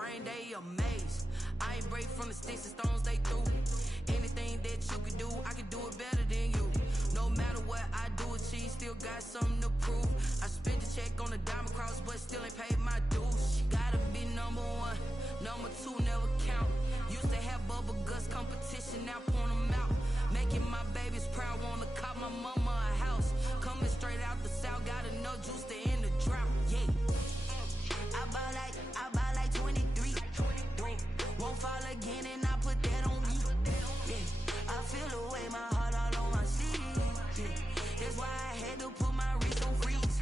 brain, they amazed. I ain't break from the sticks and stones they threw. Anything that you can do, I can do it better than you. No matter what I do, achieve, still got something to prove. I spent the check on the diamond cross, but still ain't paid my dues. Gotta be number one, number two never count. Used to have bubble guts competition, now point them out. Making my babies proud, wanna cop my mama a house. Coming straight out the south, got enough juice to end the drought. Yeah. I buy like 23. Won't fall again and I put that on me. Yeah. I feel the way, my heart all on my sleeve. Yeah. That's why I had to put my wrist on freeze.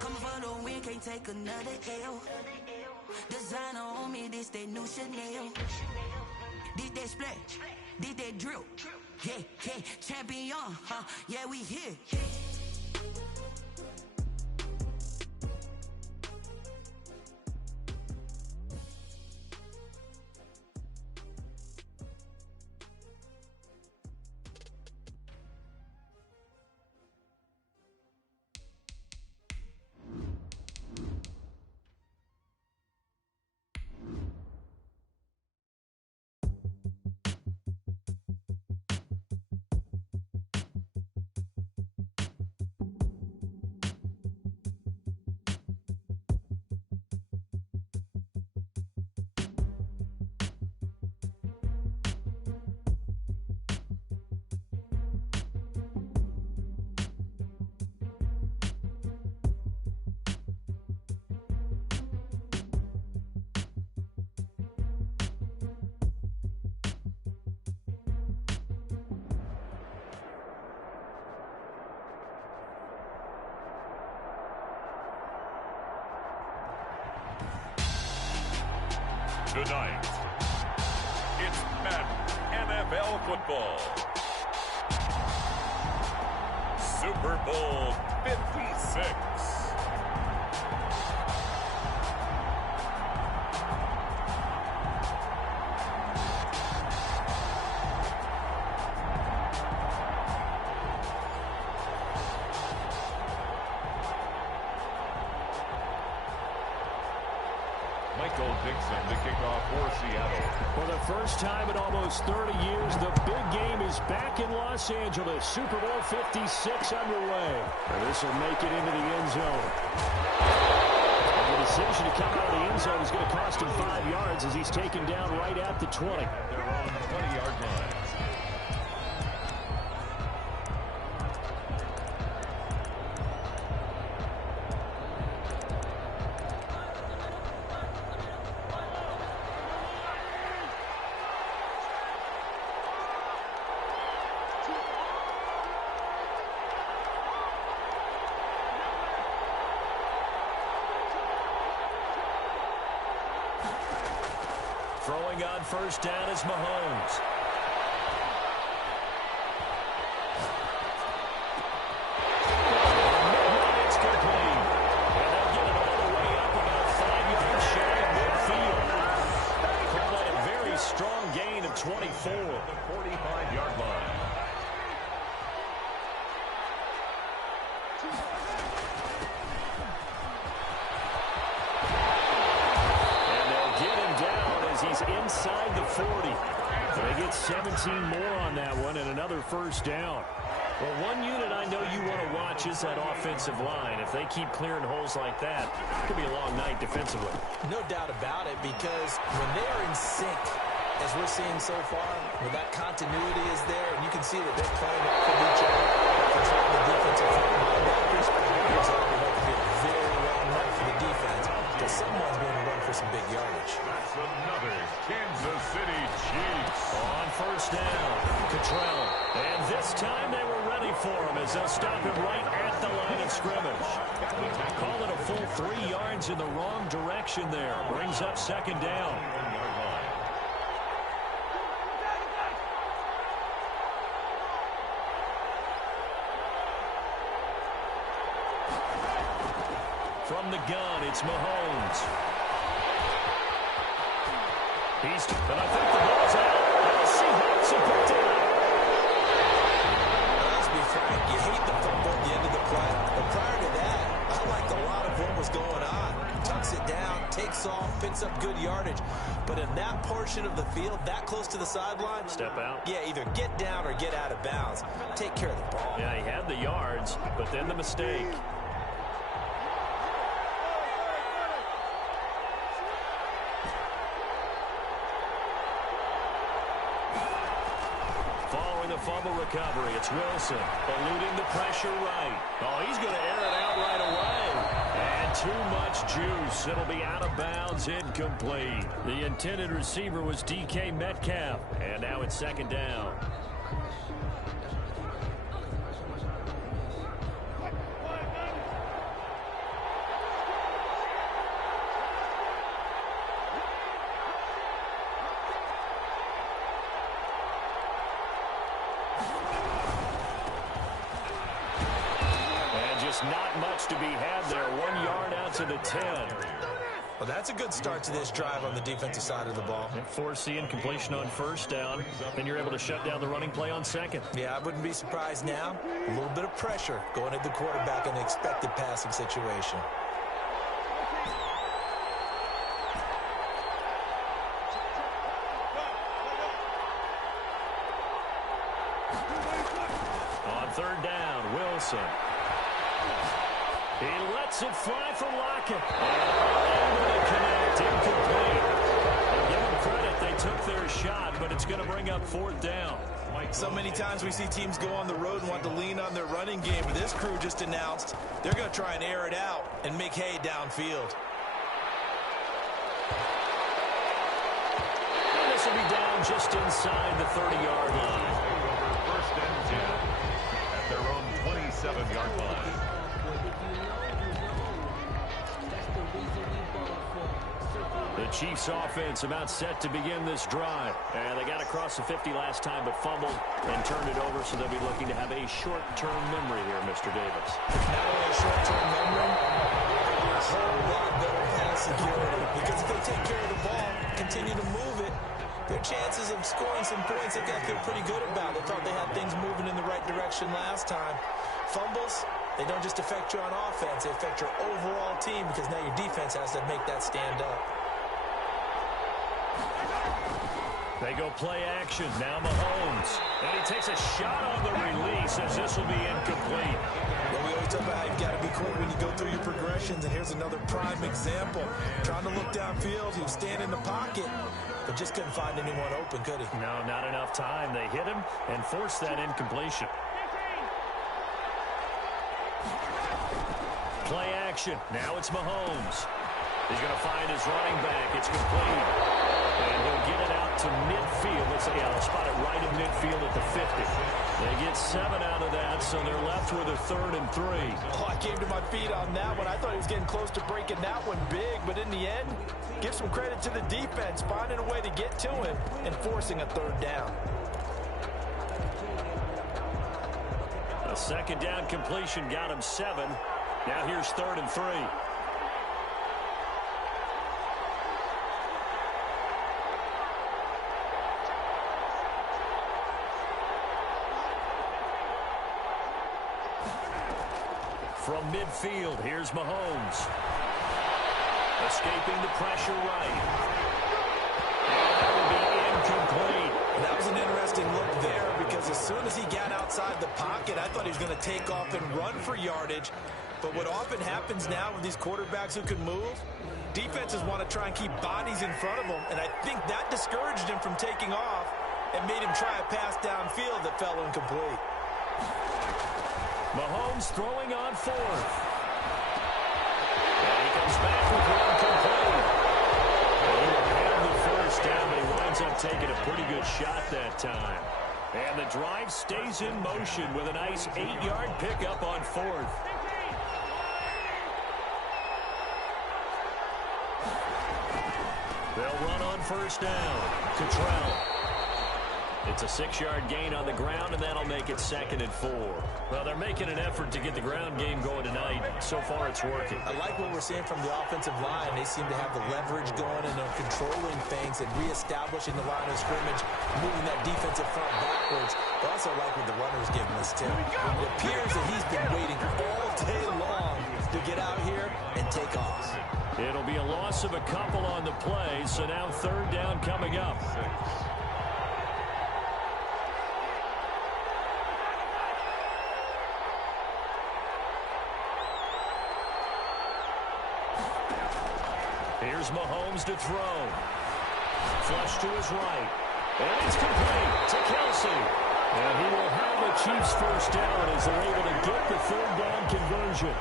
Coming for the win, can't take another L. Designer on me, this that new Chanel. This that splash, this that drill. Yeah, yeah, champion, huh? Yeah, we here. Tonight, it's Madden NFL football. Super Bowl 56. The kickoff for Seattle. For the first time in almost 30 years, the big game is back in Los Angeles. Super Bowl 56 underway. And this will make it into the end zone. And the decision to come out of the end zone is going to cost him 5 yards as he's taken down right at the 20. Their own 20-yard line. Throwing on first down is Mahomes. It's complete. And they'll get it all the way up about 5 yards shy of midfield. Call that a very strong gain of 24. The 45-yard line. He's inside the 40. They get 17 more on that one and another first down. Well, one unit I know you want to watch is that offensive line. If they keep clearing holes like that, it could be a long night defensively. No doubt about it, because when they are in sync, as we're seeing so far, when that continuity is there, and you can see that they're playing off of each other, controlling the defensive linebackers, it's likely to be a very long night for the defense, because someone's going to run for some big yardage. That's another Kansas City Chiefs. On first down, Cottrell. And this time they were ready for him as they'll stop him right at the line of scrimmage. Call it a full 3 yards in the wrong direction there. Brings up second down. From the gun, it's Mahomes. And I think the ball's out. And the Seahawks have picked it up. Let's be frank, you hate the fumble at the end of the play. But prior to that, I like the a lot of what was going on. Tucks it down, takes off, picks up good yardage. But in that portion of the field, that close to the sideline, step out. Yeah, either get down or get out of bounds. Take care of the ball. Yeah, he had the yards, but then the mistake. Following the fumble recovery, it's Wilson eluding the pressure right. Oh, he's going to air it out right away. And too much juice. It'll be out of bounds, incomplete. The intended receiver was DK Metcalf. And now it's second down. Not much to be had there. 1 yard out to the 10. Well, that's a good start to this drive on the defensive side of the ball. Force the incompletion on first down. Then you're able to shut down the running play on second. Yeah, I wouldn't be surprised now. A little bit of pressure going at the quarterback in the expected passing situation. On third down, Wilson. He lets it fly for Lockett. Able to connect, incomplete. Give them credit, they took their shot, but it's going to bring up fourth down. So many times we see teams go on the road and want to lean on their running game, but this crew just announced they're going to try and air it out and make hay downfield. And this will be down just inside the 30-yard line. First and 10 at their own 27-yard line. The Chiefs offense about set to begin this drive. And they got across the 50 last time, but fumbled and turned it over, so they'll be looking to have a short-term memory here, Mr. Davis. Not only a short-term memory, a whole lot better pass security. Because if they take care of the ball, continue to move it, their chances of scoring some points, they've got to feel pretty good about. They thought they had things moving in the right direction last time. Fumbles, they don't just affect you on offense, they affect your overall team, because now your defense has to make that stand up. They go play action. Now Mahomes. And he takes a shot on the release as this will be incomplete. Well, we always talk about how you've got to be quick when you go through your progressions, and here's another prime example. Trying to look downfield, he was standing in the pocket, but just couldn't find anyone open, could he? No, not enough time. They hit him and forced that incompletion. Play action. Now it's Mahomes. He's going to find his running back. It's complete. And he'll get it out to midfield. They'll spot it right in midfield at the 50. They get 7 out of that, so they're left with a 3rd and 3. Oh, I came to my feet on that one. I thought he was getting close to breaking that one big, but in the end, give some credit to the defense, finding a way to get to him and forcing a 3rd down. A 2nd down completion got him 7. Now here's 3rd and 3. From midfield, here's Mahomes. Escaping the pressure right. And that will be incomplete. That was an interesting look there, because as soon as he got outside the pocket, I thought he was going to take off and run for yardage. But what often happens now with these quarterbacks who can move, defenses want to try and keep bodies in front of them, and I think that discouraged him from taking off and made him try a pass downfield that fell incomplete. Mahomes throwing on 4th. And he comes back with one complete. And he had the first down, but he winds up taking a pretty good shot that time. And the drive stays in motion with a nice 8-yard pickup on 4th. They'll run on first down. Cottrell. It's a 6-yard gain on the ground, and that'll make it 2nd and 4. Well, they're making an effort to get the ground game going tonight. So far, it's working. I like what we're seeing from the offensive line. They seem to have the leverage going, and they're controlling things and reestablishing the line of scrimmage, moving that defensive front backwards. But also like what the runner's giving us, Tim. It appears that he's been waiting all day long to get out here and take off. It'll be a loss of a couple on the play, so now third down coming up. Here's Mahomes to throw. Flush to his right. And it's complete to Kelsey. And he will have the Chiefs first down as they're able to get the third down conversion.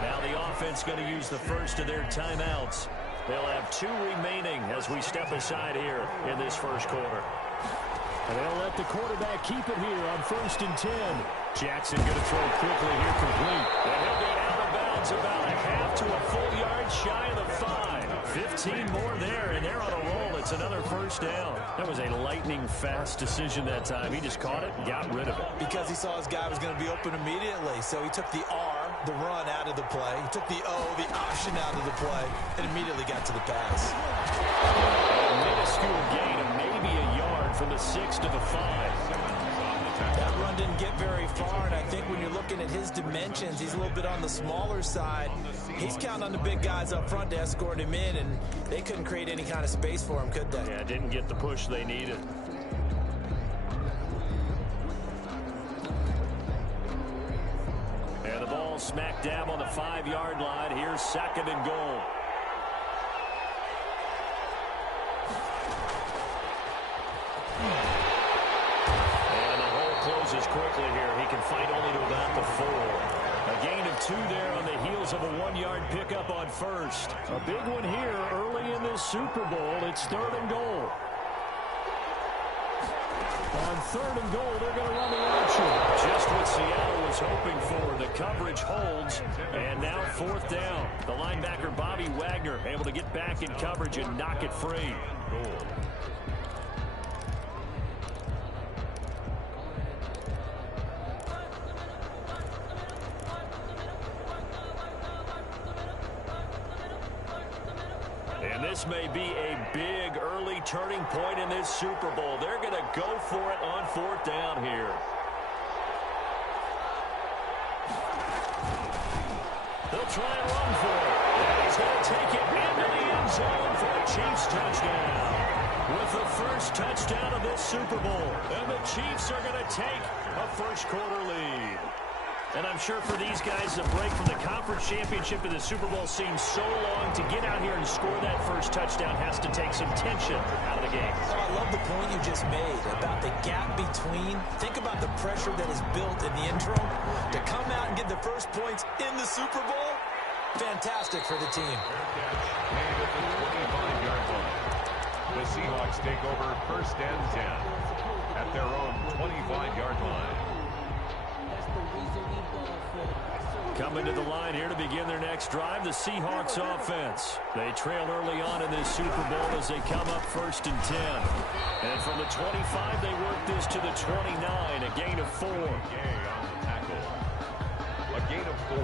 Now the offense going to use the first of their timeouts. They'll have 2 remaining as we step aside here in this first quarter. And they'll let the quarterback keep it here on 1st and 10. Jackson going to throw quickly here, complete. And he'll be out of bounds about a half to a full yard shy of the 5. 15 more there, and they're on a roll. It's another first down. That was a lightning-fast decision that time. He just caught it and got rid of it. Because he saw his guy was going to be open immediately, so he took the R, the run, out of the play. He took the O, the option, out of the play, and immediately got to the pass. A minuscule gain of maybe a yard from the 6 to the 5. That run didn't get very far, and I think when you're looking at his dimensions, he's a little bit on the smaller side. He's counting on the big guys up front to escort him in, and they couldn't create any kind of space for him, could they? Yeah, didn't get the push they needed. And the ball smack dab on the 5-yard line. Here's 2nd and goal. Closes quickly here. He can fight only to about the 4. A gain of 2 there on the heels of a 1-yard pickup on first. A big one here early in this Super Bowl. It's 3rd and goal. On 3rd and goal, they're going to run the option. Just what Seattle was hoping for. The coverage holds, and now 4th down. The linebacker Bobby Wagner able to get back in coverage and knock it free. And this may be a big early turning point in this Super Bowl. They're going to go for it on 4th down here. They'll try and run for it. And he's going to take it into the end zone for a Chiefs touchdown. With the first touchdown of this Super Bowl. And the Chiefs are going to take a first quarter lead. And I'm sure for these guys, the break from the conference championship to the Super Bowl seems so long. To get out here and score that first touchdown has to take some tension out of the game. Oh, I love the point you just made about the gap between. Think about the pressure that is built in the interim. To come out and get the first points in the Super Bowl, fantastic for the team. At the 25-yard line. The Seahawks take over 1st and 10 at their own 25-yard line. Coming to the line here to begin their next drive, the Seahawks offense. They trail early on in this Super Bowl as they come up 1st and 10. And from the 25, they work this to the 29, a gain of 4. A gain of 4.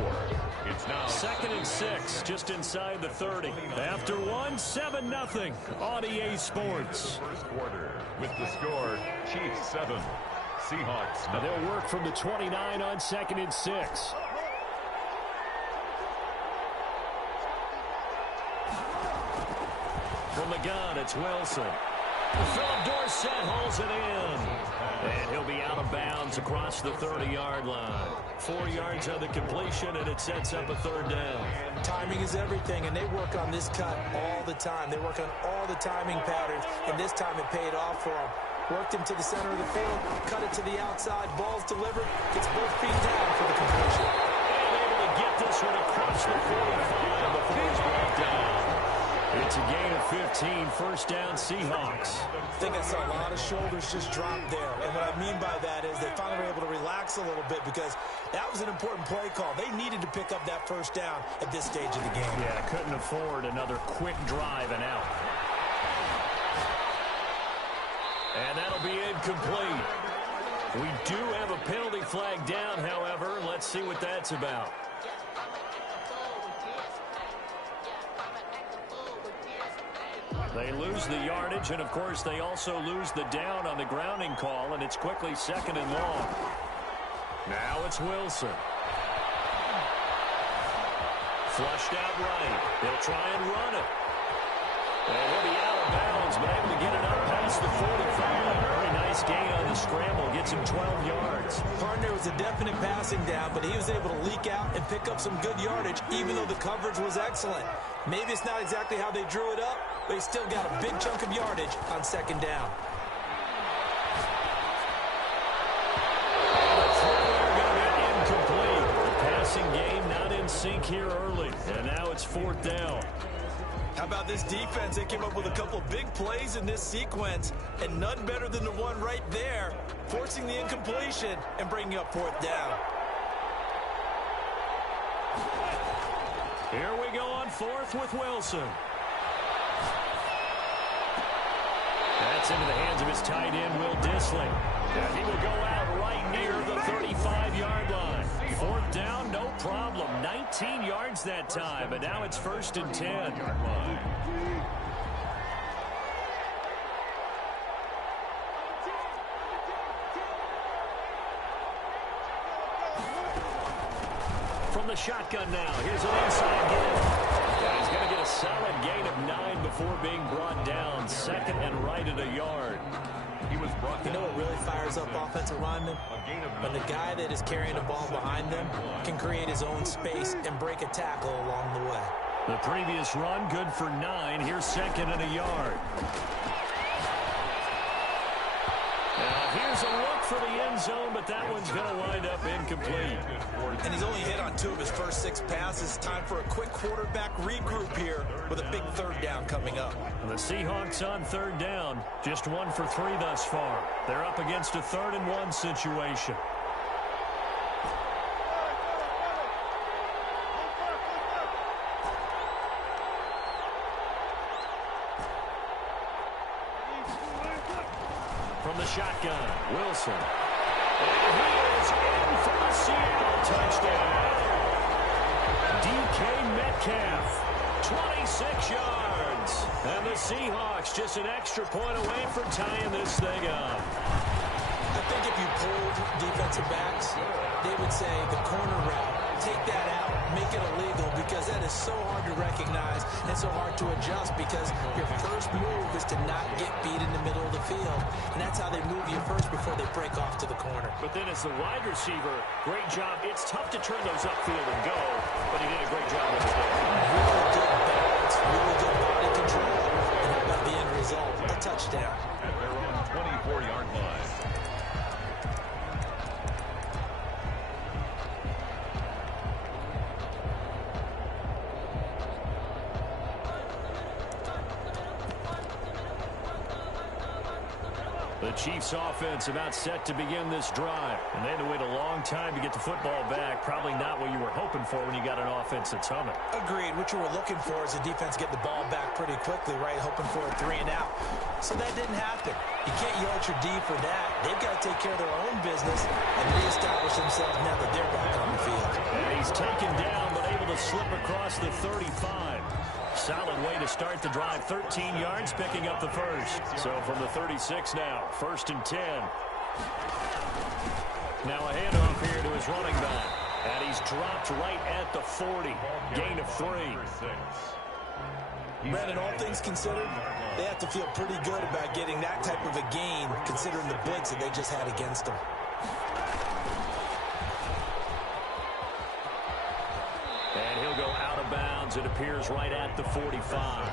It's now 2nd and 6, just inside the 30. After 1, 7-0 on EA Sports. First quarter with the score, Chiefs 7, Seahawks 9. And they'll work from the 29 on 2nd and 6. From the gun, it's Wilson. Philip Dorsett holds it in. And he'll be out of bounds across the 30-yard line. 4 yards on the completion, and it sets up a 3rd down. Timing is everything, and they work on this cut all the time. They work on all the timing patterns, and this time it paid off for them. Worked him to the center of the field, cut it to the outside, ball's delivered, gets both feet down for the completion. And able to get this one across the 45 before he's brought down. It's a gain of 15, 1st down Seahawks. I think I saw a lot of shoulders just drop there. And what I mean by that is they finally were able to relax a little bit because that was an important play call. They needed to pick up that 1st down at this stage of the game. Yeah, couldn't afford another quick drive and out. And that'll be incomplete. We do have a penalty flag down, however. Let's see what that's about. They lose the yardage, and, of course, they also lose the down on the grounding call, and it's quickly 2nd and long. Now it's Wilson. Flushed out right. They'll try and run it. And he'll be out of bounds, but able to get it up past the 45. Very nice gain on the scramble. Gets him 12 yards. Partner was a definite passing down, but he was able to leak out and pick up some good yardage, even though the coverage was excellent. Maybe it's not exactly how they drew it up, but he still got a big chunk of yardage on second down. And the throw there going to be incomplete. The passing game not in sync here early, and now it's fourth down. How about this defense? They came up with a couple of big plays in this sequence, and none better than the one right there, forcing the incompletion and bringing up fourth down. Here we go on fourth with Wilson. That's into the hands of his tight end, Will Dissly. And he will go out right near the 35-yard line. Fourth down, no problem. 19 yards that time, but now it's 1st and 10. From the shotgun now, here's an inside give. And he's going to get a solid gain of 9 before being brought down. 2nd and right at a yard. He was brought down. You know what really fires up offensive linemen? When the guy that is carrying the ball behind them can create his own space and break a tackle along the way. The previous run, good for 9. Here's 2nd and a yard. Now here's a look for the end zone, but that one's going to wind up incomplete. And he's only hit on 2 of his first 6 passes. Time for a quick quarterback regroup here with a big third down coming up. The Seahawks on third down, just 1 for 3 thus far. They're up against a 3rd and 1 situation. From the shotgun, Wilson. And he is in for the Seattle touchdown. DK Metcalf, 26 yards. And the Seahawks just an extra point away from tying this thing up. I think if you pulled defensive backs, they would say the corner route, take that out, make it illegal, because that is so hard to recognize and so hard to adjust, because your first move is to not get beat in the middle of the field, and that's how they move you first before they break off to the corner. But then as the wide receiver, great job. It's tough to turn those upfield and go, but he did a great job with it there. Really good balance, really good body control, and how about the end result? A touchdown. At their own 24-yard line. The Chiefs offense about set to begin this drive. And they had to wait a long time to get the football back. Probably not what you were hoping for when you got an offense that's humming. Agreed. What you were looking for is the defense get the ball back pretty quickly, right? Hoping for a 3 and out. So that didn't happen. You can't yell at your D for that. They've got to take care of their own business and reestablish themselves now that they're back on the field. And he's taken down, but able to slip across the 35. Solid way to start the drive. 13 yards, picking up the first. So from the 36 now, 1st and 10. Now a handoff here to his running back. And he's dropped right at the 40. Gain of 3. Brandon, all things considered, they have to feel pretty good about getting that type of a gain, considering the blitz that they just had against them. And he'll go out of bounds. It appears right at the 45.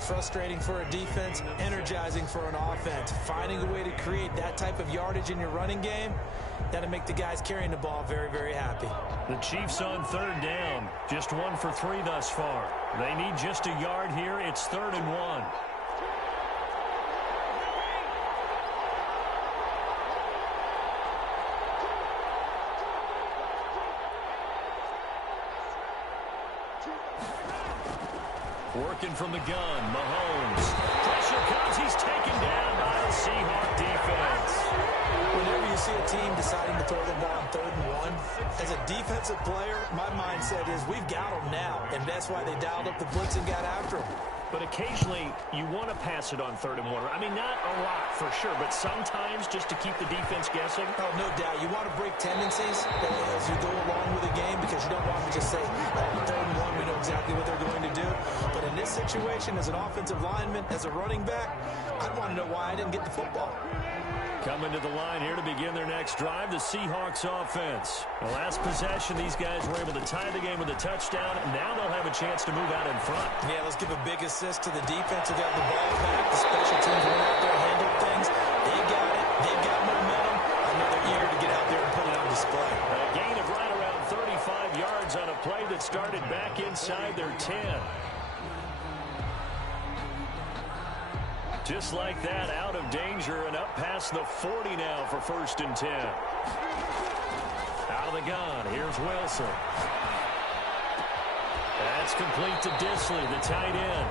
Frustrating for a defense, energizing for an offense. Finding a way to create that type of yardage in your running game, that'll make the guys carrying the ball very, very happy. The Chiefs on third down. Just 1 for 3 thus far. They need just a yard here. It's 3rd and 1. Working from the gun, Mahomes. Pressure comes, he's taken down by the Seahawk defense. Whenever you see a team deciding to throw the ball on 3rd and 1, as a defensive player, my mindset is we've got them now, and that's why they dialed up the blitz and got after them. but occasionally you want to pass it on 3rd and 1. I mean, not a lot for sure, but sometimes just to keep the defense guessing. Oh, no doubt. You want to break tendencies as you go along with the game because you don't want to just say, oh, 3rd and 1, we know exactly what they're going to do. But in this situation, as an offensive lineman, as a running back, I'd want to know why I didn't get the football. Coming to the line here to begin their next drive, the Seahawks offense. The last possession, these guys were able to tie the game with a touchdown. Now they'll have a chance to move out in front. Yeah, let's give a big assist to the defense who got the ball back. The special teams went out there and handled things. They got it. They've got momentum. I know they're eager to get out there and put it on display. A gain of right around 35 yards on a play that started back inside their 10. Just like that, out of danger and up past the 40 now for 1st and 10. Out of the gun, here's Wilson. That's complete to Disley, the tight end.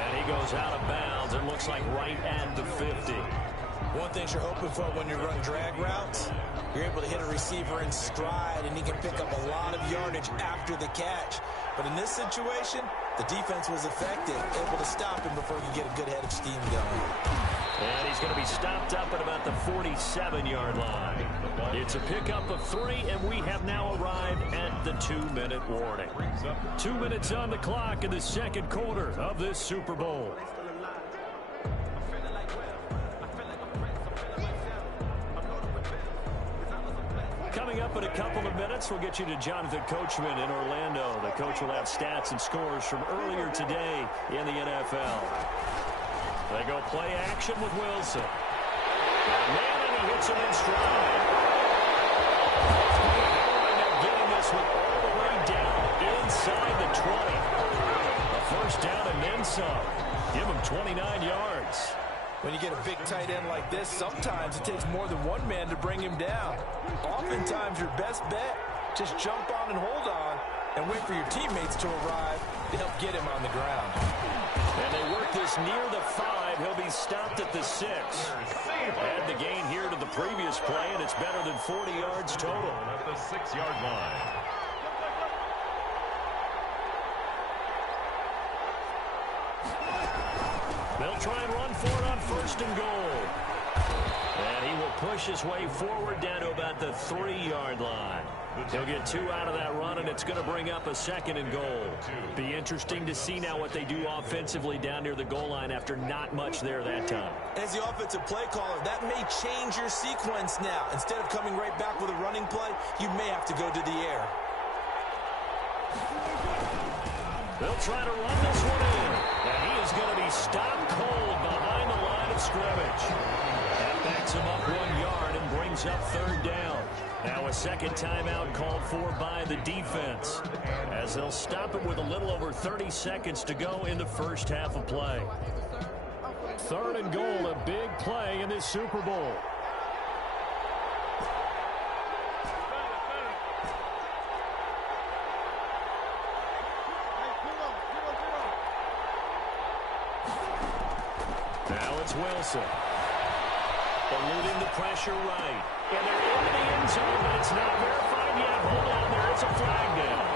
And he goes out of bounds. It looks like right at the 50. One thing you're hoping for when you run drag routes, you're able to hit a receiver in stride, and he can pick up a lot of yardage after the catch. But in this situation, the defense was effective, able to stop him before he could get a good head of steam going. And he's going to be stopped up at about the 47-yard line. It's a pickup of 3, and we have now arrived at the 2-minute warning. 2 minutes on the clock in the 2nd quarter of this Super Bowl. Coming up in a couple of minutes, we'll get you to Jonathan Coachman in Orlando. The coach will have stats and scores from earlier today in the NFL. They go play action with Wilson. Man, and he hits him in stride. They'll wind up getting this one all the way down inside the 20. A 1st down and then some. Give him 29 yards. When you get a big tight end like this, sometimes it takes more than one man to bring him down. Oftentimes, your best bet, just jump on and hold on and wait for your teammates to arrive to help get him on the ground. And they work this near the 5. He'll be stopped at the 6. Add the gain here to the previous play, and it's better than 40 yards total. At the 6-yard line. They'll try and run for it on 1st and goal. And he will push his way forward down to about the 3-yard line. He'll get 2 out of that run, and it's going to bring up a 2nd and goal. Be interesting to see now what they do offensively down near the goal line after not much there that time. As the offensive play caller, that may change your sequence now. Instead of coming right back with a running play, you may have to go to the air. They'll try to run this one in. And he is going to be stopped cold behind the line of scrimmage. That backs him up 1 yard and brings up 3rd down. Now a 2nd timeout called for by the defense, as they'll stop it with a little over 30 seconds to go in the 1st half of play. 3rd and goal, a big play in this Super Bowl. Now it's Wilson. Eluding the pressure right. And they're into the end zone, but it's not verified yet. Hold on, there is a flag down.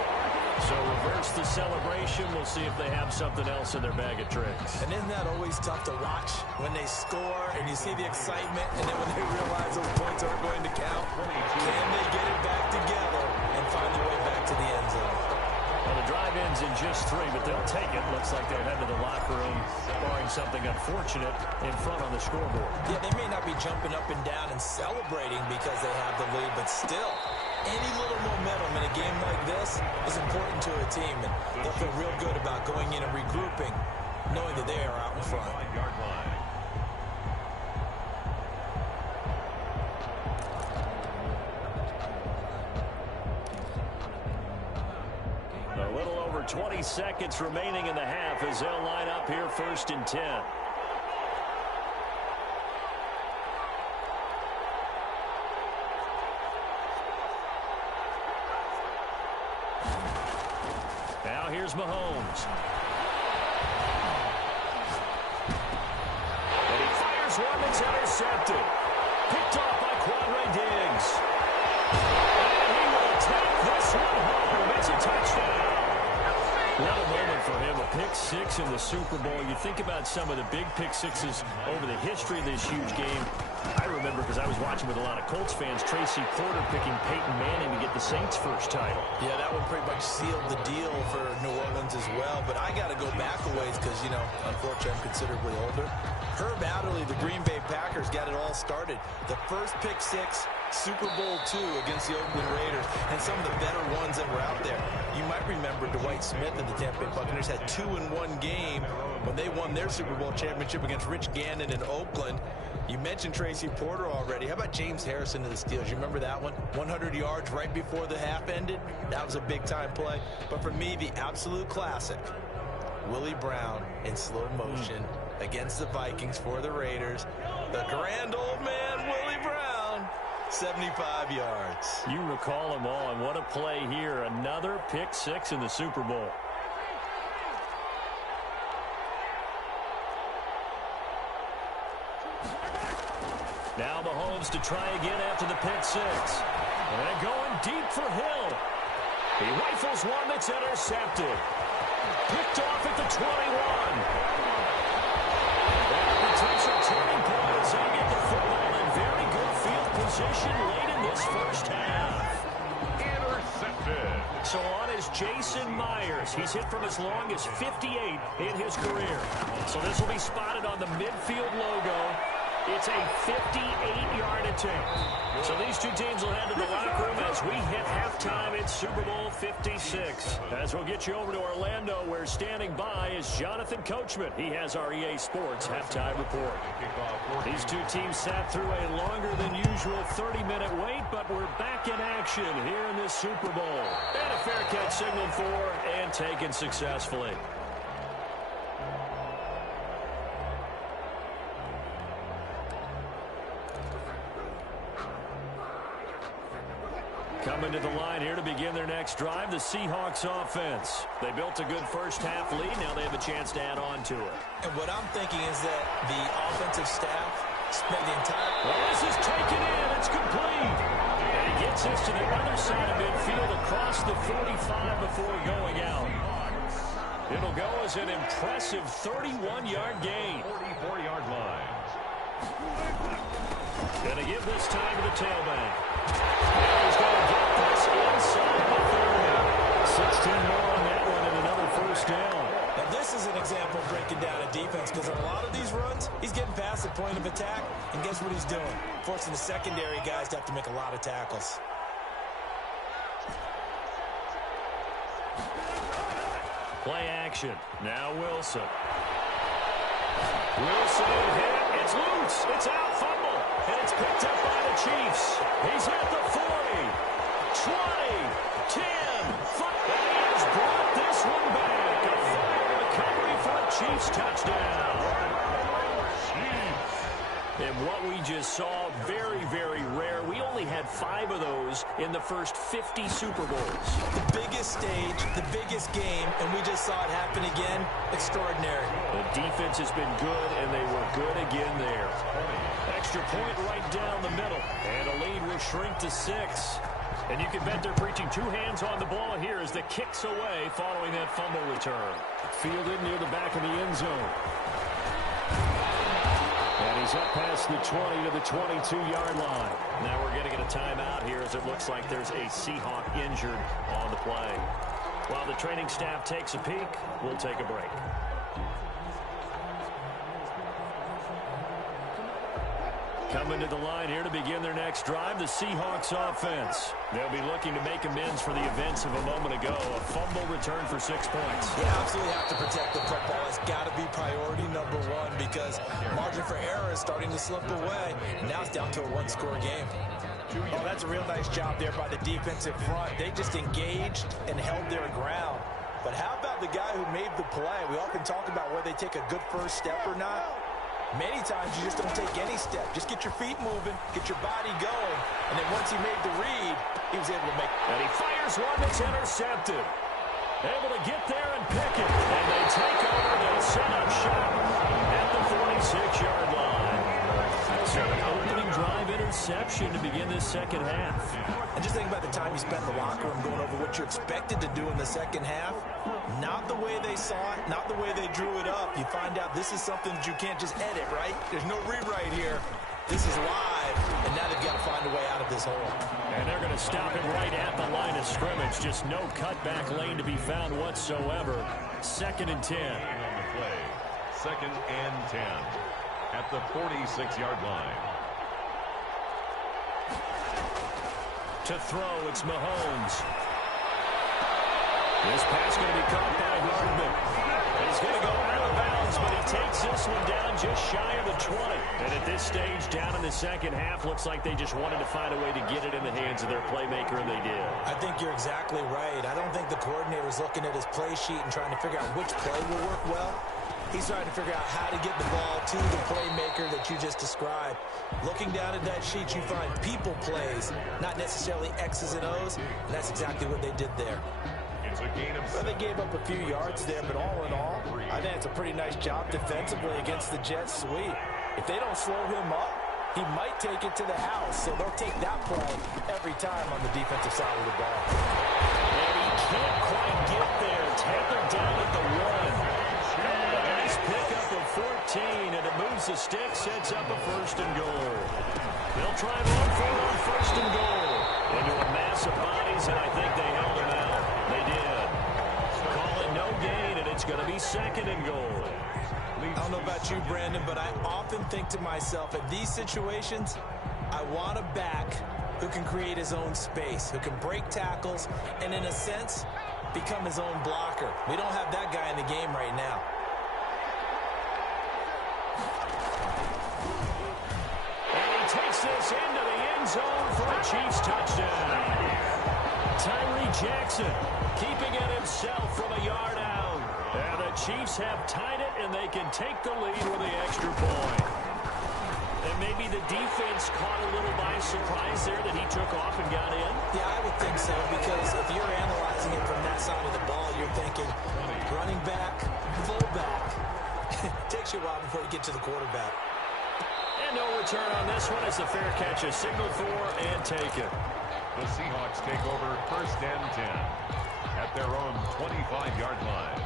So reverse the celebration. We'll see if they have something else in their bag of tricks. And isn't that always tough to watch when they score and you see the excitement, and then when they realize those points aren't going to count? Can they get it back together and find their way back to the end zone? Well, the drive ends in just 3, but they'll take it. Looks like they'll head to the locker room, barring something unfortunate in front on the scoreboard. Yeah, they may not be jumping up and down and celebrating because they have the lead, but still, any little momentum in a game like this is important to a team, and they'll feel real good about going in and regrouping, knowing that they are out in front. 5-yard line. A little over 20 seconds remaining in the half as they'll line up here 1st and 10. Now here's Mahomes. And he fires one that's intercepted. Picked off by Quadre Diggs. And he will take this one home. It's a touchdown. What a moment for him, a pick six in the Super Bowl. You think about some of the big pick sixes over the history of this huge game. I remember, because I was watching with a lot of Colts fans, Tracy Porter picking Peyton Manning to get the Saints' first title. Yeah, that one pretty much sealed the deal for New Orleans as well. But I got to go back a ways because, you know, unfortunately I'm considerably older. Herb Adderley, the Green Bay Packers, got it all started. The first pick six, Super Bowl II against the Oakland Raiders, and some of the better ones that were out there. You might remember Dwight Smith and the Tampa Bay Buccaneers had 2-in-1 game when they won their Super Bowl championship against Rich Gannon in Oakland. You mentioned Tracy Porter already. How about James Harrison to the Steelers? You remember that one? 100 yards right before the half ended? That was a big-time play. But for me, the absolute classic, Willie Brown in slow motion against the Vikings for the Raiders. The grand old man, Willie Brown, 75 yards. You recall them all, and what a play here. Another pick six in the Super Bowl. Now Mahomes to try again after the pick six. And going deep for Hill. He rifles one that's intercepted. Picked off at the 21. And a potential turning point as they get the football in very good field position late in this first half. Intercepted. So on is Jason Myers. He's hit from as long as 58 in his career. So this will be spotted on the midfield logo. It's a 58-yard attempt. So these two teams will head to the locker room as we hit halftime in Super Bowl 56. As we'll get you over to Orlando, where standing by is Jonathan Coachman. He has our EA Sports halftime report. These two teams sat through a longer than usual 30-minute wait, but we're back in action here in this Super Bowl. And a fair catch signaled for and taken successfully. Coming to the line here to begin their next drive, the Seahawks offense. They built a good first half lead. Now they have a chance to add on to it. And what I'm thinking is that the offensive staff spent the entire... Well, this is taken in. It's complete. And he gets this to the other side of midfield across the 45 before going out. It'll go as an impressive 31-yard gain. 44-yard line. Going to give this time to the tailback. And he's going to get this inside the 30. 16 more on that one and another first down. Now this is an example of breaking down a defense, because in a lot of these runs, he's getting past the point of attack, and guess what he's doing? Forcing the secondary guys to have to make a lot of tackles. Play action. Now Wilson. Wilson hit. It's loose. It's out. Fumble. And it's picked up by the Chiefs. He's at the 40. 20. 10. 5. And he has brought this one back. A fire recovery for a Chiefs touchdown. And what we just saw, very, very rare. We only had 5 of those in the first 50 Super Bowls. The biggest stage, the biggest game, and we just saw it happen again. Extraordinary. The defense has been good, and they were good again there. Extra point right down the middle. And a lead will shrink to 6. And you can bet they're preaching 2 hands on the ball here as the kick's away following that fumble return. Fielded near the back of the end zone. And he's up past the 20 to the 22-yard line. Now we're going to get a timeout here as it looks like there's a Seahawk injured on the play. While the training staff takes a peek, we'll take a break. Coming to the line here to begin their next drive, the Seahawks offense. They'll be looking to make amends for the events of a moment ago. A fumble return for 6 points. You absolutely have to protect the football. It's got to be priority number 1 because margin for error is starting to slip away. Now it's down to a 1-score game. Oh, that's a real nice job there by the defensive front. They just engaged and held their ground. But how about the guy who made the play? We often talk about whether they take a good first step or not. Many times you just don't take any step. Just get your feet moving, get your body going, and then once he made the read, he was able to make it. And he fires one that's intercepted. Able to get there and pick it. And they take over. They'll set up shop at the 46-yard line. So an opening drive interception. interception to begin this second half. And just think about the time you spent in the locker room going over what you're expected to do in the second half. Not the way they saw it, not the way they drew it up. You find out this is something that you can't just edit, right? There's no rewrite here. This is live, and now they've got to find a way out of this hole. And they're going to stop it right at the line of scrimmage. Just no cutback lane to be found whatsoever. 2nd and 10. On the play, 2nd and 10 at the 46-yard line. To throw, it's Mahomes. This pass going to be caught by Hardman. He's going to go out of bounds, but he takes this one down just shy of the 20. And at this stage, down in the second half, looks like they just wanted to find a way to get it in the hands of their playmaker, and they did. I think you're exactly right. I don't think the coordinator's looking at his play sheet and trying to figure out which play will work well. He's trying to figure out how to get the ball to the playmaker that you just described. Looking down at that sheet, you find people plays, not necessarily X's and O's, and that's exactly what they did there. It's a gain of Well, they gave up a few yards there, but all in all, I think it's a pretty nice job defensively against the Jets sweep. If they don't slow him up, he might take it to the house, so they'll take that play every time on the defensive side of the ball. And he can't quite get there. Tackled down at the 1. Nice pickup of 14, and it moves the stick, sets up a 1st and goal. They'll try and run for it on 1st and goal. Into a mass of bodies, and I think they held him out. They did. Call it no gain, and it's going to be 2nd and goal. I don't know about you, Brandon, but I often think to myself, at these situations, I want a back who can create his own space, who can break tackles, and in a sense, become his own blocker. We don't have that guy in the game right now. And he takes this into the end zone for a Chiefs touchdown. Tyree Jackson keeping it himself from a yard out. And the Chiefs have tied it, and they can take the lead with the extra point. And maybe the defense caught a little by surprise there that he took off and got in. Yeah, I would think so, because if you're analyzing it from that side of the ball, you're thinking running back, fullback. It takes you a while before you get to the quarterback. And no return on this one as the fair catch is signaled for and taken. The Seahawks take over 1st and 10 at their own 25-yard line.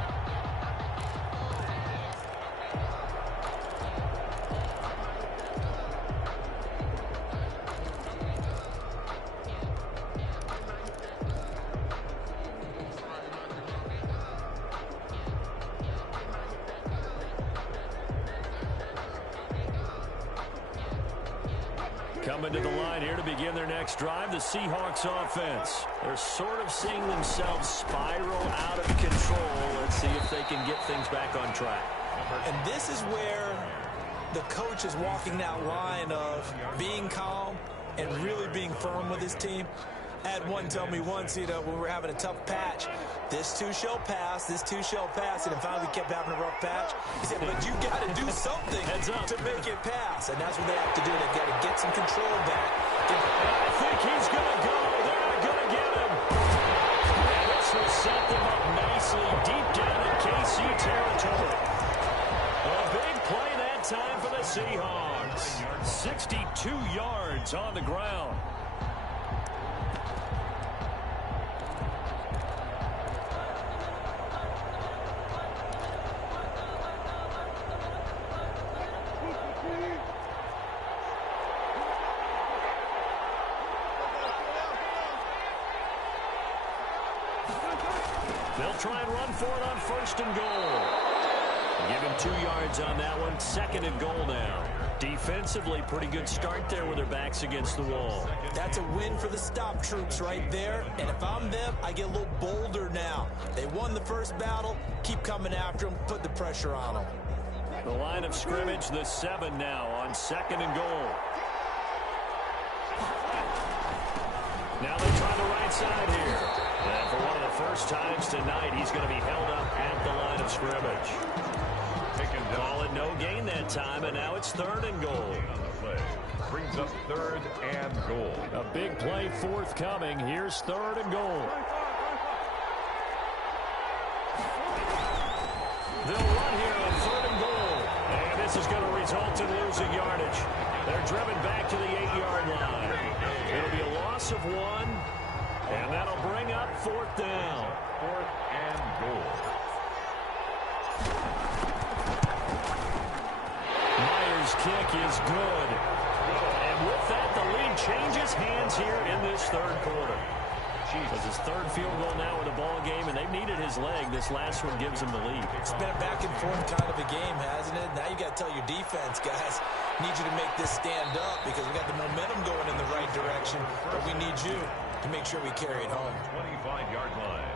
Coming to the line here to begin their next drive, the Seahawks offense. They're sort of seeing themselves spiral out of control. Let's see if they can get things back on track. And this is where the coach is walking that line of being calm and really being firm with his team. I had one tell me once, when we were having a tough patch, this too shall pass, and finally we kept having a rough patch. He said, but you got to do something to make it pass, and that's what they have to do. They've got to get some control back. I think he's going to go. They're not going to get him. And this will set them up nicely deep down in KC territory. A big play that time for the Seahawks. 62 yards on the ground. They'll try and run for it on 1st and goal. Give him 2 yards on that one. 2nd and goal now. Defensively, pretty good start there with their backs against the wall. That's a win for the stop troops right there. And if I'm them, I get a little bolder now. They won the first battle. Keep coming after them. Put the pressure on them. The line of scrimmage, the 7 now on 2nd and goal. Now they try the right side here. And for one of the first times tonight, he's going to be held up at the line of scrimmage. Call it no gain that time, and now it's 3rd and goal. Brings up 3rd and goal. A big play forthcoming. Here's 3rd and goal. They'll run here on 3rd and goal. And this this is going to result in losing yardage. They're driven back to the 8-yard line. It'll be a loss of 1, and that'll bring up 4th down. 4th and goal. Myers' kick is good. And with that, the lead changes hands here in this 3rd quarter. It's his 3rd field goal now in the ball game, and they've needed his leg. This last one gives him the lead. It's been a back-and-forth kind of a game, hasn't it? Now you got to tell your defense, guys, need you to make this stand up because we got the momentum going in the right direction, but we need you to make sure we carry it home. 25-yard line.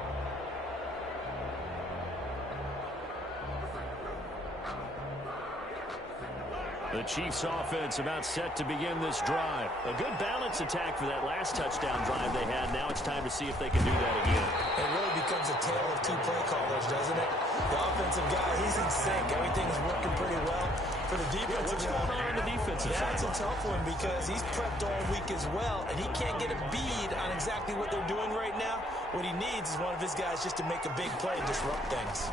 The Chiefs offense about set to begin this drive. A good balance attack for that last touchdown drive they had. Now it's time to see if they can do that again. It really becomes a tale of 2 play callers, doesn't it? The offensive guy, he's in sync. Everything's working pretty well. For the defensive guy, what's going on the defensive side? That's a tough one because he's prepped all week as well, and he can't get a bead on exactly what they're doing right now. What he needs is one of his guys just to make a big play and disrupt things.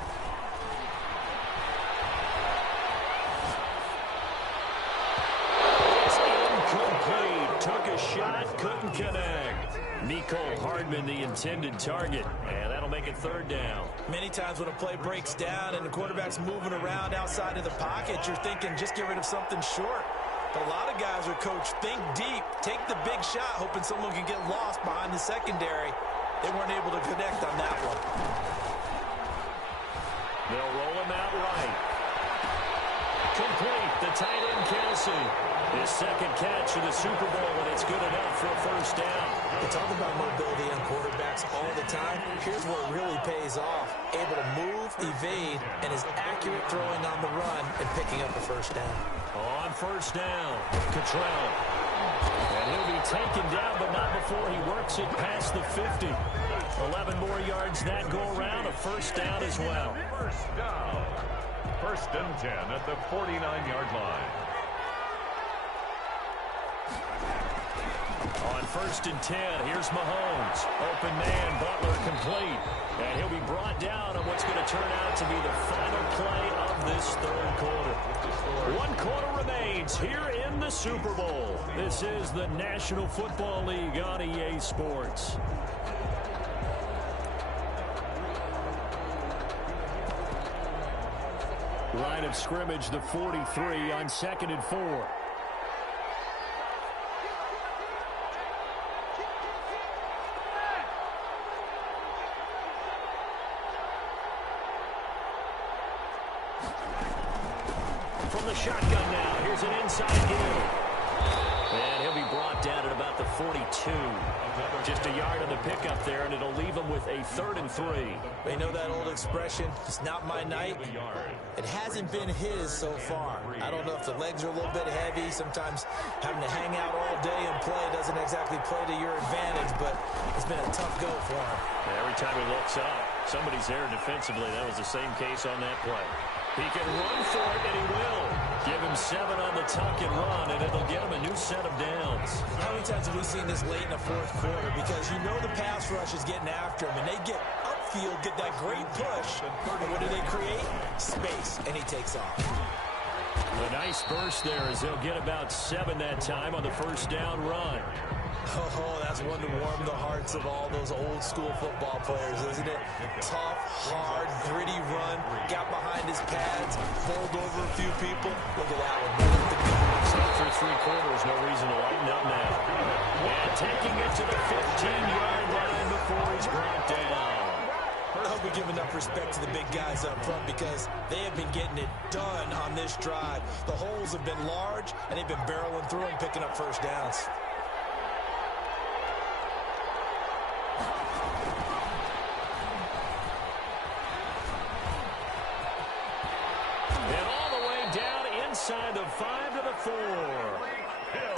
Took a shot, couldn't connect. Mecole Hardman, the intended target, and that'll make it 3rd down. Many times when a play breaks down and the quarterback's moving around outside of the pocket, you're thinking just get rid of something short. But a lot of guys are coached, think deep, take the big shot, hoping someone can get lost behind the secondary. They weren't able to connect on that one. They'll roll him out right. Complete, the tight end Kelsey. His 2nd catch of the Super Bowl, and it's good enough for a 1st down. We talk about mobility on quarterbacks all the time. Here's where it really pays off. Able to move, evade, and is accurate throwing on the run and picking up a 1st down. On 1st down, Cottrell. And he'll be taken down, but not before he works it past the 50. 11 more yards that go around, a 1st down as well. 1st down. 1st and 10 at the 49-yard line. On 1st and 10, here's Mahomes. Open man, Butler complete. And he'll be brought down on what's going to turn out to be the final play of this 3rd quarter. 1 quarter remains here in the Super Bowl. This is the National Football League on EA Sports. Line of scrimmage, the 43 on 2nd and 4. From the shotgun now, here's an inside game. And he'll be brought down at about the 42. Just a yard on the pickup there, and it'll leave him with a 3rd and 3. They know that old expression, it's not my night. It hasn't been his so far. I don't know if the legs are a little bit heavy. Sometimes having to hang out all day and play doesn't exactly play to your advantage, but it's been a tough go for him. Every time he looks up, somebody's there defensively. That was the same case on that play. He can run for it, and he will. Give him 7 on the tuck and run, and it'll get him a new set of downs. How many times have we seen this late in the 4th quarter? Because you know the pass rush is getting after him, and they get upfield, get that great push. And what do they create? Space, and he takes off. A nice burst there as they'll get about 7 that time on the 1st down run. Oh, that's one to warm the hearts of all those old-school football players, isn't it? Tough, hard, gritty run, got behind his pads, bowled over a few people. Look at that one. For 3 quarters, no reason to lighten up now. And taking it to the 15-yard line before he's brought down. I hope we give enough respect to the big guys up front because they have been getting it done on this drive. The holes have been large, and they've been barreling through and picking up 1st downs. Inside the 5 to the 4.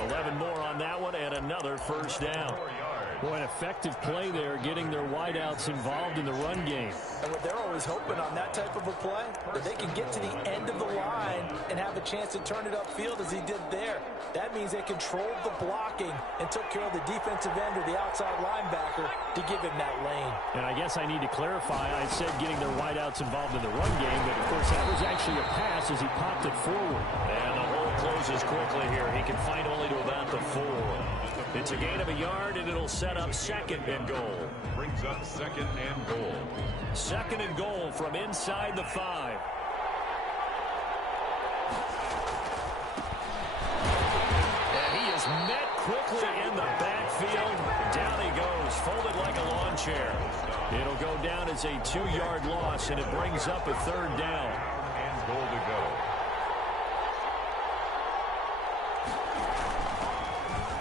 11 more on that one and another 1st down. 4 yards. Boy, an effective play there, getting their wideouts involved in the run game. And what they're always hoping on that type of a play, that they can get to the end of the line and have a chance to turn it upfield as he did there. That means they controlled the blocking and took care of the defensive end or the outside linebacker to give him that lane. And I guess I need to clarify, I said getting their wideouts involved in the run game, but of course that was actually a pass as he popped it forward. And the hole closes quickly here. He can find only to about the 4. It's a gain of a yard, and it'll set up second and goal. Brings up second and goal. Second and goal from inside the 5. And he is met quickly in the backfield. Down he goes, folded like a lawn chair. It'll go down as a 2-yard loss, and it brings up a 3rd down. And goal to go.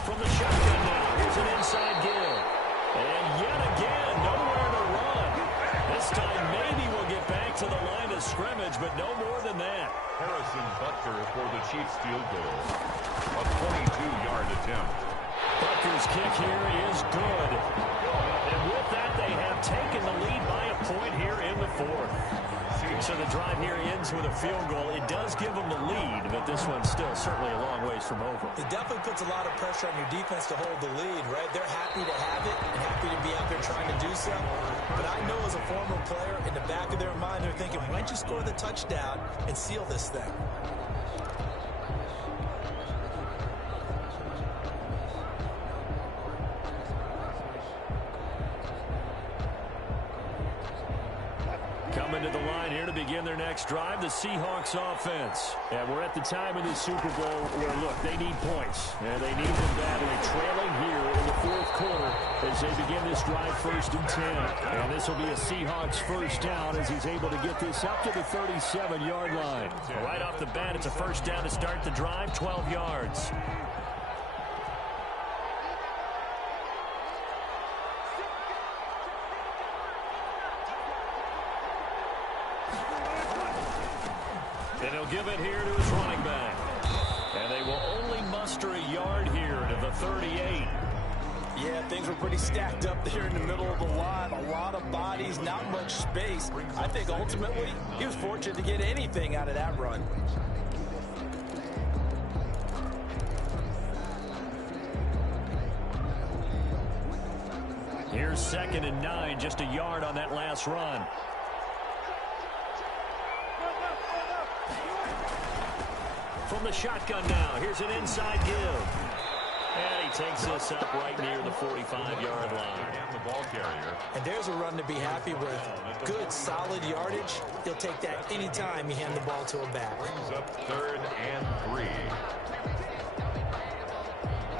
From the shotgun now, here's an inside give. And yet again, nowhere to run. This time maybe we'll get back to the line of scrimmage, but no more than that. Harrison Butker for the Chiefs field goal. A 22-yard attempt. Butker's kick here is good. And with that, they have taken the lead by a point here in the 4th. So the drive here ends with a field goal. It does give them the lead, but this one's still certainly a long ways from over. It definitely puts a lot of pressure on your defense to hold the lead, right? They're happy to have it and happy to be out there trying to do so. But I know as a former player, in the back of their mind, they're thinking, why don't you score the touchdown and seal this thing? Coming to the line here to begin their next drive, the Seahawks offense. And we're at the time in the Super Bowl where, look, they need points. And they need them badly, trailing here in the 4th quarter as they begin this drive 1st and 10. And this will be a Seahawks 1st down as he's able to get this up to the 37-yard line. Right off the bat, it's a 1st down to start the drive, 12 yards. And he'll give it here to his running back. And they will only muster a yard here to the 38. Yeah, things were pretty stacked up there in the middle of the line. A lot of bodies, not much space. I think ultimately he was fortunate to get anything out of that run. Here's 2nd and 9, just a yard on that last run. From the shotgun now, here's an inside give. And he takes this up right near the 45-yard line. And the ball carrier. And there's a run to be happy with. Good, solid yardage. He'll take that anytime you hand the ball to a back. Brings up 3rd and 3.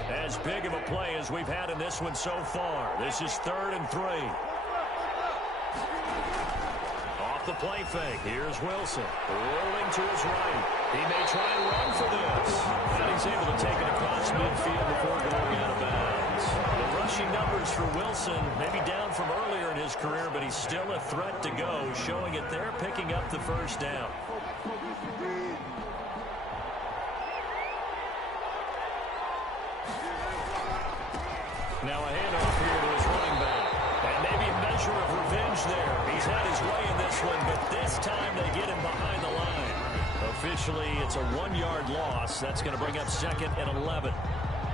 As big of a play as we've had in this one so far. This is 3rd and 3. Off the play fake. Here's Wilson. Rolling to his right. He may try and run for this. And he's able to take it across midfield before going out of bounds. The rushing numbers for Wilson maybe down from earlier in his career, but he's still a threat to go, showing it there, picking up the 1st down. Now a handoff here to his running back. And maybe a measure of revenge there. He's had his way in this one, but this time they get him behind the line. Officially, it's a 1-yard loss. That's going to bring up 2nd and 11.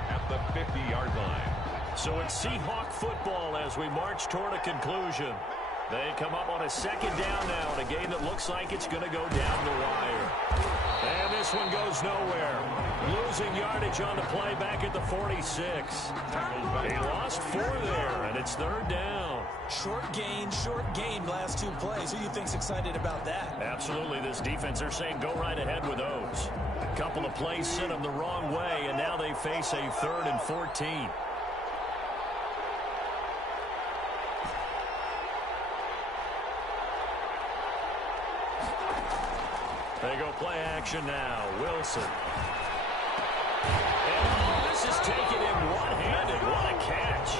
At the 50-yard line. So it's Seahawk football as we march toward a conclusion. They come up on a 2nd down now in a game that looks like it's going to go down the wire. And this one goes nowhere. Losing yardage on the play back at the 46. He lost 4 there, and it's 3rd down. Short gain last 2 plays. Who do you think's excited about that? Absolutely. This defense, they're saying go right ahead with those. A couple of plays sent them the wrong way, and now they face a 3rd and 14. They go play action now. Wilson. And this is taking him one-handed. What a catch.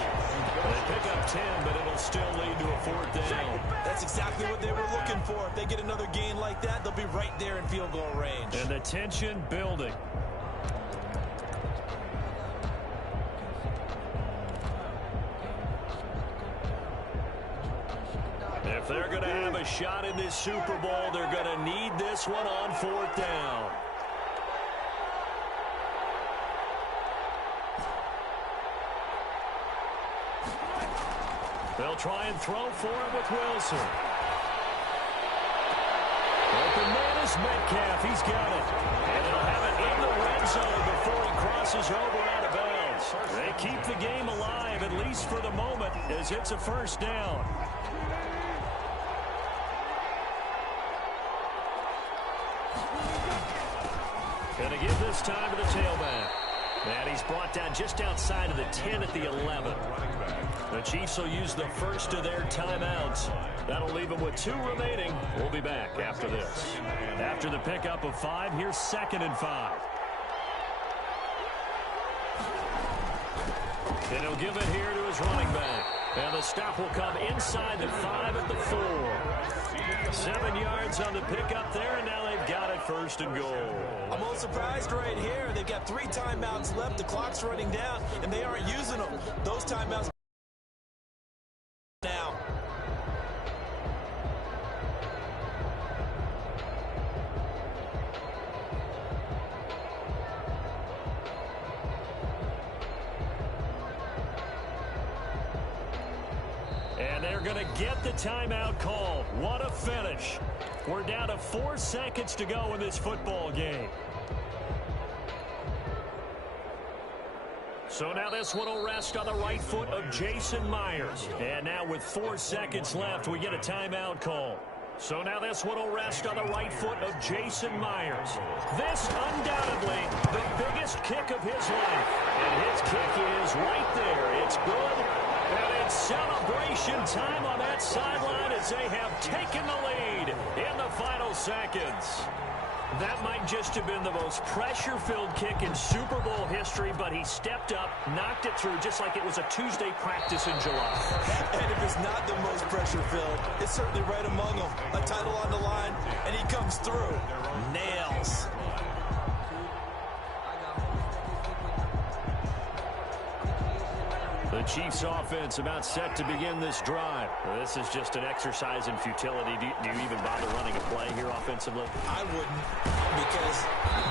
They pick up 10, but it'll still lead to a 4th down. That's exactly what they were looking for. If they get another gain like that, they'll be right there in field goal range. And the tension building. If they're going to have a shot in this Super Bowl, they're going to need this one on 4th down. They'll try and throw for it with Wilson. Open man is Metcalf. He's got it. And they'll have it in the red zone before he crosses over out of bounds. They keep the game alive, at least for the moment, as it's a 1st down. Going to give this time to the tailback. And he's brought down just outside of the 10 at the 11. The Chiefs will use the first of their timeouts. That'll leave them with 2 remaining. We'll be back after this. After the pickup of 5, here's 2nd and 5. And he'll give it here to his running back. And the stop will come inside the 5 at the 4. 7 yards on the pickup there, and now they've got it 1st and goal. I'm a little surprised right here. They've got 3 timeouts left. The clock's running down, and they aren't using them. Those timeouts now. And they're going to get the timeout called. What a finish. We're down to 4 seconds to go in this football game. So now this one will rest on the right foot of Jason Myers. And now with 4 seconds left, we get a timeout call. So now this one will rest on the right foot of Jason Myers. This undoubtedly the biggest kick of his life. And his kick is right there. It's good. And it's celebration time on that sideline as they have taken the lead in the final seconds. That might just have been the most pressure-filled kick in Super Bowl history, but he stepped up, knocked it through just like it was a Tuesday practice in July. And if it's not the most pressure-filled, it's certainly right among them. A title on the line, and he comes through. Nails. The Chiefs offense about set to begin this drive. This is just an exercise in futility. Do you even bother running a play here offensively? I wouldn't, because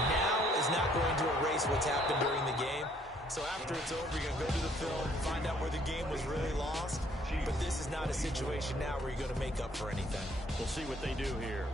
now is not going to erase what's happened during the game. So after it's over, you're going to go to the film, find out where the game was really lost. But this is not a situation now where you're going to make up for anything. We'll see what they do here.